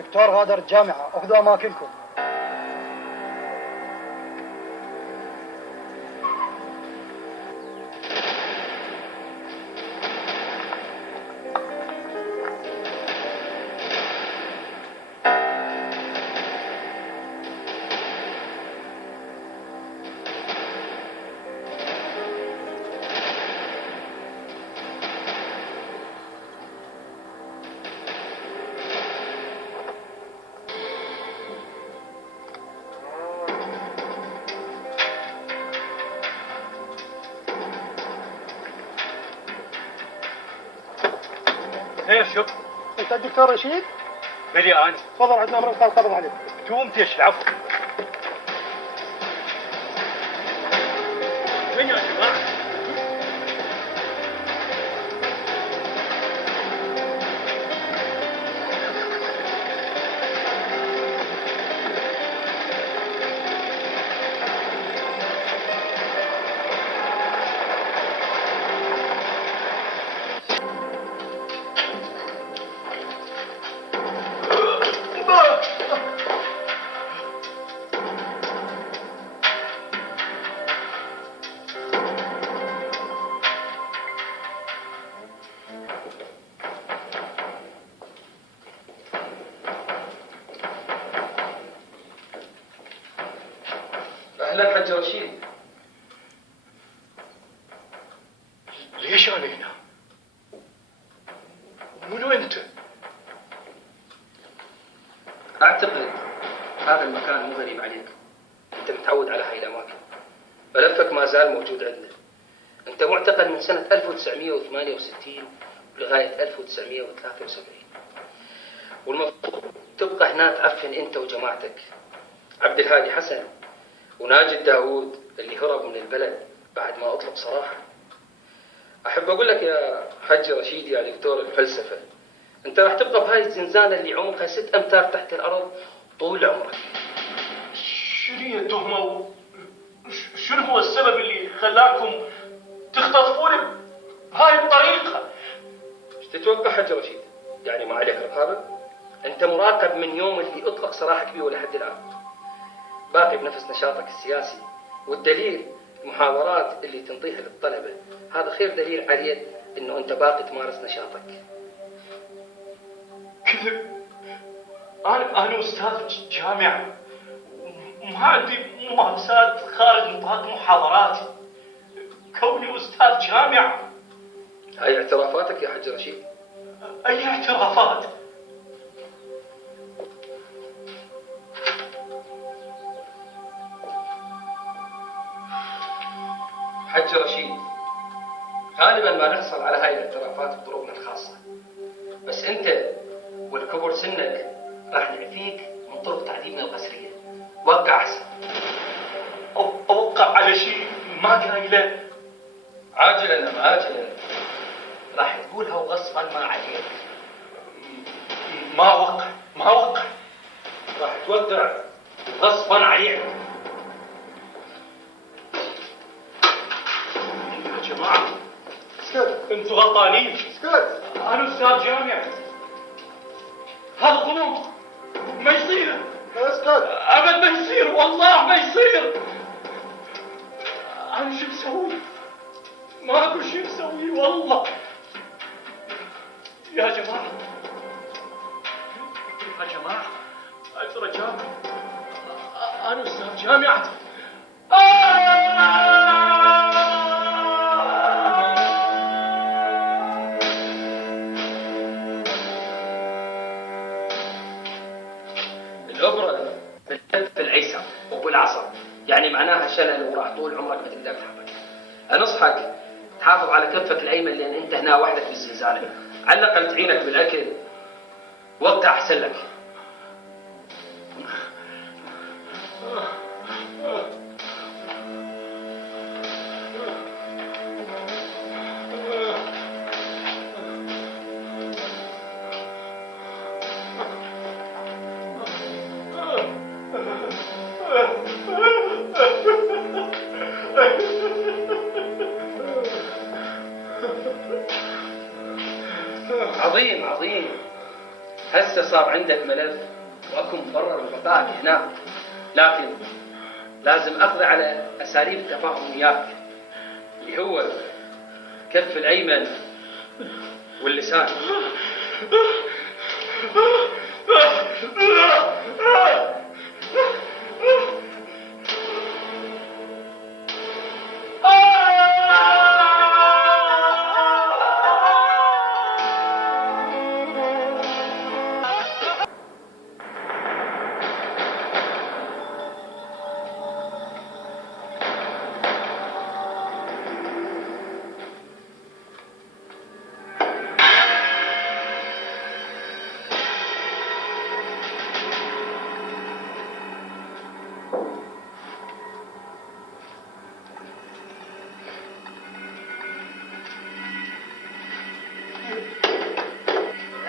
الدكتور غادر الجامعة، اخذوا أماكنكم. خير شوف. انت الدكتور رشيد؟ بلي انا. تفضل، عندنا امر قال قبض عليك. تومتش العفو. وين يا جماعه؟ أهلا حج رشيد. ليش انا هنا؟ منو انت؟ أعتقد هذا المكان مو غريب عليك، أنت متعود على هاي الأماكن، ملفك ما زال موجود عندنا. أنت معتقل من سنة 1968 لغاية 1973، والمفروض تبقى هنا تعفن أنت وجماعتك عبد الهادي حسن وناجد داوود اللي هرب من البلد بعد ما أطلق سراحه. أحب أقول لك يا حج رشيد يا دكتور الفلسفة، أنت راح تبقى بهاي الزنزانة اللي عمقها 6 أمتار تحت الأرض طول عمرك. شنو هي التهمة؟ شنو هو السبب اللي خلاكم تختطفوني بهاي الطريقة؟ ايش تتوقع حج رشيد؟ يعني ما عليك رقابة؟ أنت مراقب من يوم اللي أطلق سراحك بيه ولحد الآن، باقي بنفس نشاطك السياسي، والدليل المحاضرات اللي تنطيها للطلبة، هذا خير دليل عليك إنه أنت باقي تمارس نشاطك. كذب. أنا أستاذ جامعة، ما عندي ممارسات خارج نطاق محاضراتي، كوني أستاذ جامعة. هاي اعترافاتك يا حج رشيد؟ أي اعترافات؟ حج رشيد، غالبا ما نحصل على هاي الاعترافات بطرقنا الخاصة، بس أنت والكبر سنك راح نعفيك من طرق تعذيبنا القسرية. وقع أحسن. أوقع على شيء ما قايله؟ عاجلا أم آجلا راح تقولها وغصبا ما عليك. ما وقع. راح توقع غصبا عليك. يا جماعة اسكت. انتوا غلطانين. اسكت. أنا أستاذ جامعة، هذا ظلم، ما يصير. اسكت. أبد ما يصير، والله ما يصير. أنا شو مسوي؟ ماكو شو مسوي والله. يا جماعة أترى جامعة، أنا أستاذ جامعة. الأبرة بالكف الأيسر وبالعصر، يعني معناها شلل وراح طول عمرك ما تقدر تحرك. أنصحك تحافظ على كفك الأيمن، لأن أنت هنا وحدك بالزنزانة، على الأقل تعينك بالأكل، وقتها أحسن لك. عظيم. هسه صار عندك ملف واكو مقرر البقاء هناك، لكن لازم اقضي على اساليب التفاهم وياك اللي هو كف الايمن واللسان.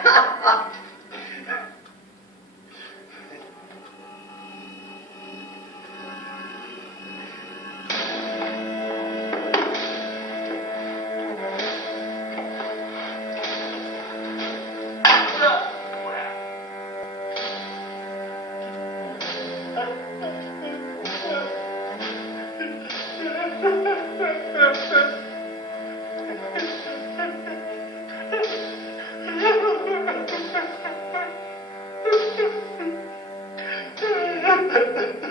Ha ha ha!